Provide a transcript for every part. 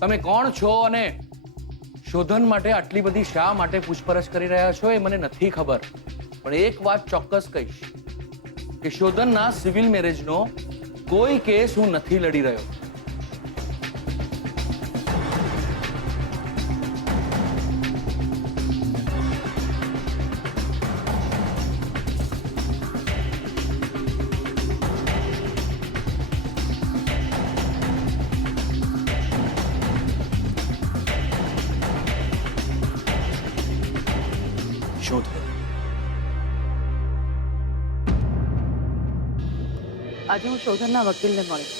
તમે કોણ છો અને શોધન માટે આટલી બધી શા માટે પૂછપરછ કરી રહ્યા છો એ મને નથી ખબર, પણ એક વાત ચોક્કસ કહીશ કે શોધનના સિવિલ મેરેજનો કોઈ કેસ હું નથી લડી રહ્યો. શું થયું? આજે હું શોધનના વકીલને મળી,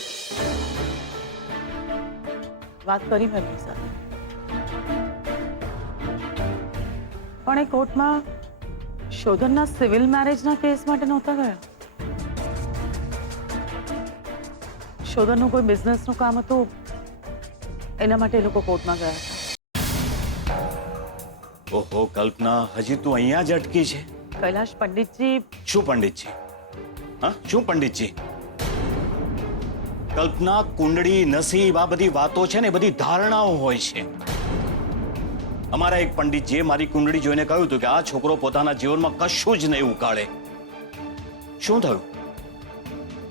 વાત કરી મેં એમની સાથે, પણ એ કોર્ટમાં શોધનના સિવિલ મેરેજના કેસ માટે નહોતા ગયા. શોધનનું કોઈ બિઝનેસનું કામ હતું, એના માટે એ લોકો કોર્ટમાં ગયા હતા. ઓહો કલ્પના, હજી તું અહીંયા જ અટકી છે? કૈલાશ પંડિતજી. શું પંડિતજી? હા, શું પંડિતજી? કલ્પના, કુંડળી, નસીબ, આ બધી વાતો છે ને, બધી ધારણાઓ હોય છે. અમારા એક પંડિતજીએ મારી કુંડળી જોઈને કહ્યું હતું કે આ છોકરો પોતાના જીવનમાં કશું જ નહીં ઉકાળે. શું થયું?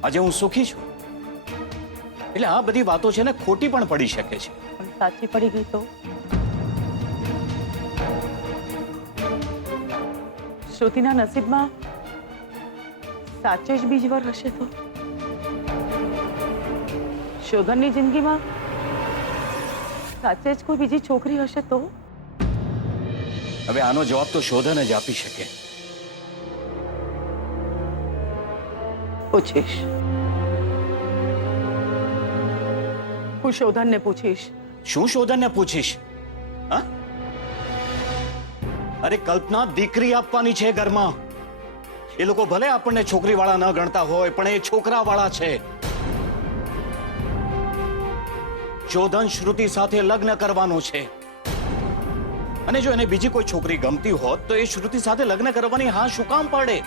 આજે હું સુખી છું. એટલે આ બધી વાતો છે ને ખોટી પણ પડી શકે છે. પણ સાચી પડી ગઈ તો? શ્રુતિના નસીબમાં સાચે જ બીજવાર હશે તો? શોધનની જિંદગીમાં સાચે જ કોઈ બીજી છોકરી હશે તો? હવે આનો જવાબ તો શોધન જ આપી શકે. પૂછીશ, હું શોધનને પૂછીશ. શું શોધનને પૂછીશ? હા? અરે કલ્પના, દીકરી આપવાની છે ઘરમાં. એ લોકો ભલે આપણને છોકરીવાળા ન ગણતા હોય, પણ એ છોકરાવાળા છે. શોધન શ્રુતિ સાથે લગ્ન કરવાનું છે, અને જો એને બીજી કોઈ છોકરી ગમતી હોત તો એ શ્રુતિ સાથે લગ્ન કરવાની હા શું કામ પાડે?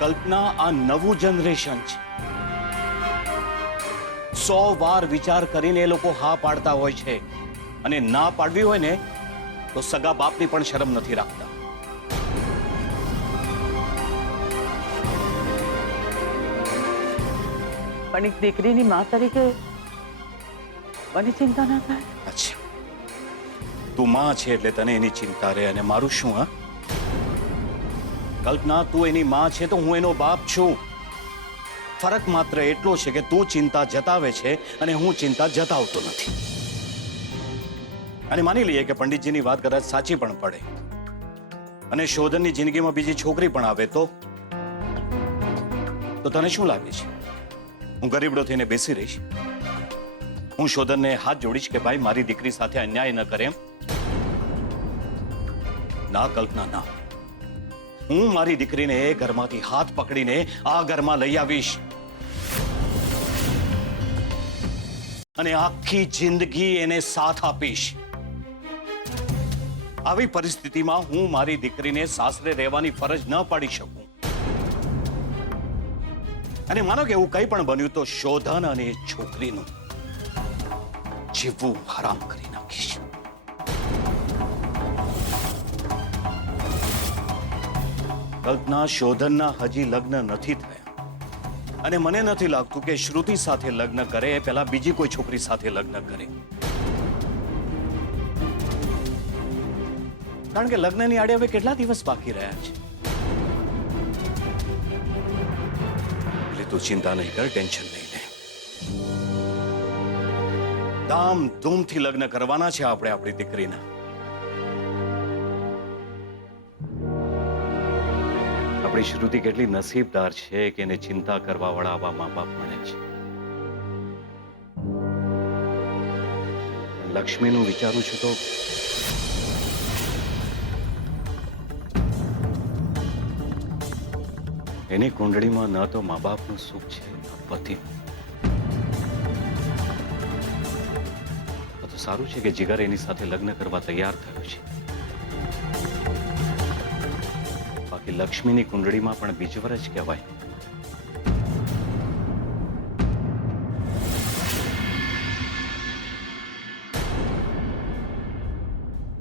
કલ્પના, આ નવું જનરેશન છે. 100 વાર વિચાર કરીને એ લોકો હા પાડતા હોય છે, અને ના પાડવી હોય ને તો સગા બાપની પણ શરમ નથી રાખતા. પણ એક દીકરીની મા તરીકે મને ચિંતા ના થાય? અચ્છા, તું માં છે એટલે તને એની ચિંતા રહે, અને મારું શું? હા કલ્પના, તું એની માં છે તો હું એનો બાપ છું. ફરક માત્ર એટલો છે કે તું ચિંતા જતાવે છે અને હું ચિંતા જતાવતો નથી. અને માની લઈએ કે પંડિતજીની વાત કદાચ સાચી પણ પડે અને શોધનની જિંદગીમાં બીજી છોકરી પણ આવે તો તને શું લાગે છે? હું ગરીબડો થઈને બેસી રહીશ? હું શોધનને હાથ જોડીશ કે ભાઈ મારી દીકરી સાથે અન્યાય ન કરે એમ? ના કલ્પના, ના. હું મારી દીકરીને એ ઘરમાંથી હાથ પકડીને આ ઘરમાં લઈ આવીશ અને આખી જિંદગી એને સાથ આપીશ. આવી પરિસ્થિતિમાં હું મારી દીકરીને સાસરે રહેવાની ફરજ ન પાડી શકું. અને માનો કે એવું કંઈ પણ બન્યું તો શોધન અને એ છોકરીનું જીવવું હરામ કરી નાખીશ. કલ્પના, શોધનના હજી લગ્ન નથી થયા, અને મને નથી લાગતું કે શ્રુતિ સાથે લગ્ન કરે એ પહેલા બીજી કોઈ છોકરી સાથે લગ્ન કરે. કારણ કે લગ્નની આડે હવે કેટલા દિવસ બાકી રહ્યા છે. એટલે તું ચિંતા નહીં કર, ટેન્શન નહીં લે. ધામધૂમથી લગ્ન કરવાના છે આપણે આપણી દીકરીના. આપણી શ્રુતિ કેટલી નસીબદાર છે કે એને ચિંતા કરવા વાળા આવા મા બાપ મળે છે. લક્ષ્મીનું વિચારું છું તો એની કુંડળીમાં ન તો મા બાપનું સુખ છે, ન પતિ. તો સારું છે કે જીગર એની સાથે લગ્ન કરવા તૈયાર થયો છે. બાકી લક્ષ્મીની કુંડળીમાં પણ બીજવર જ કહેવાય.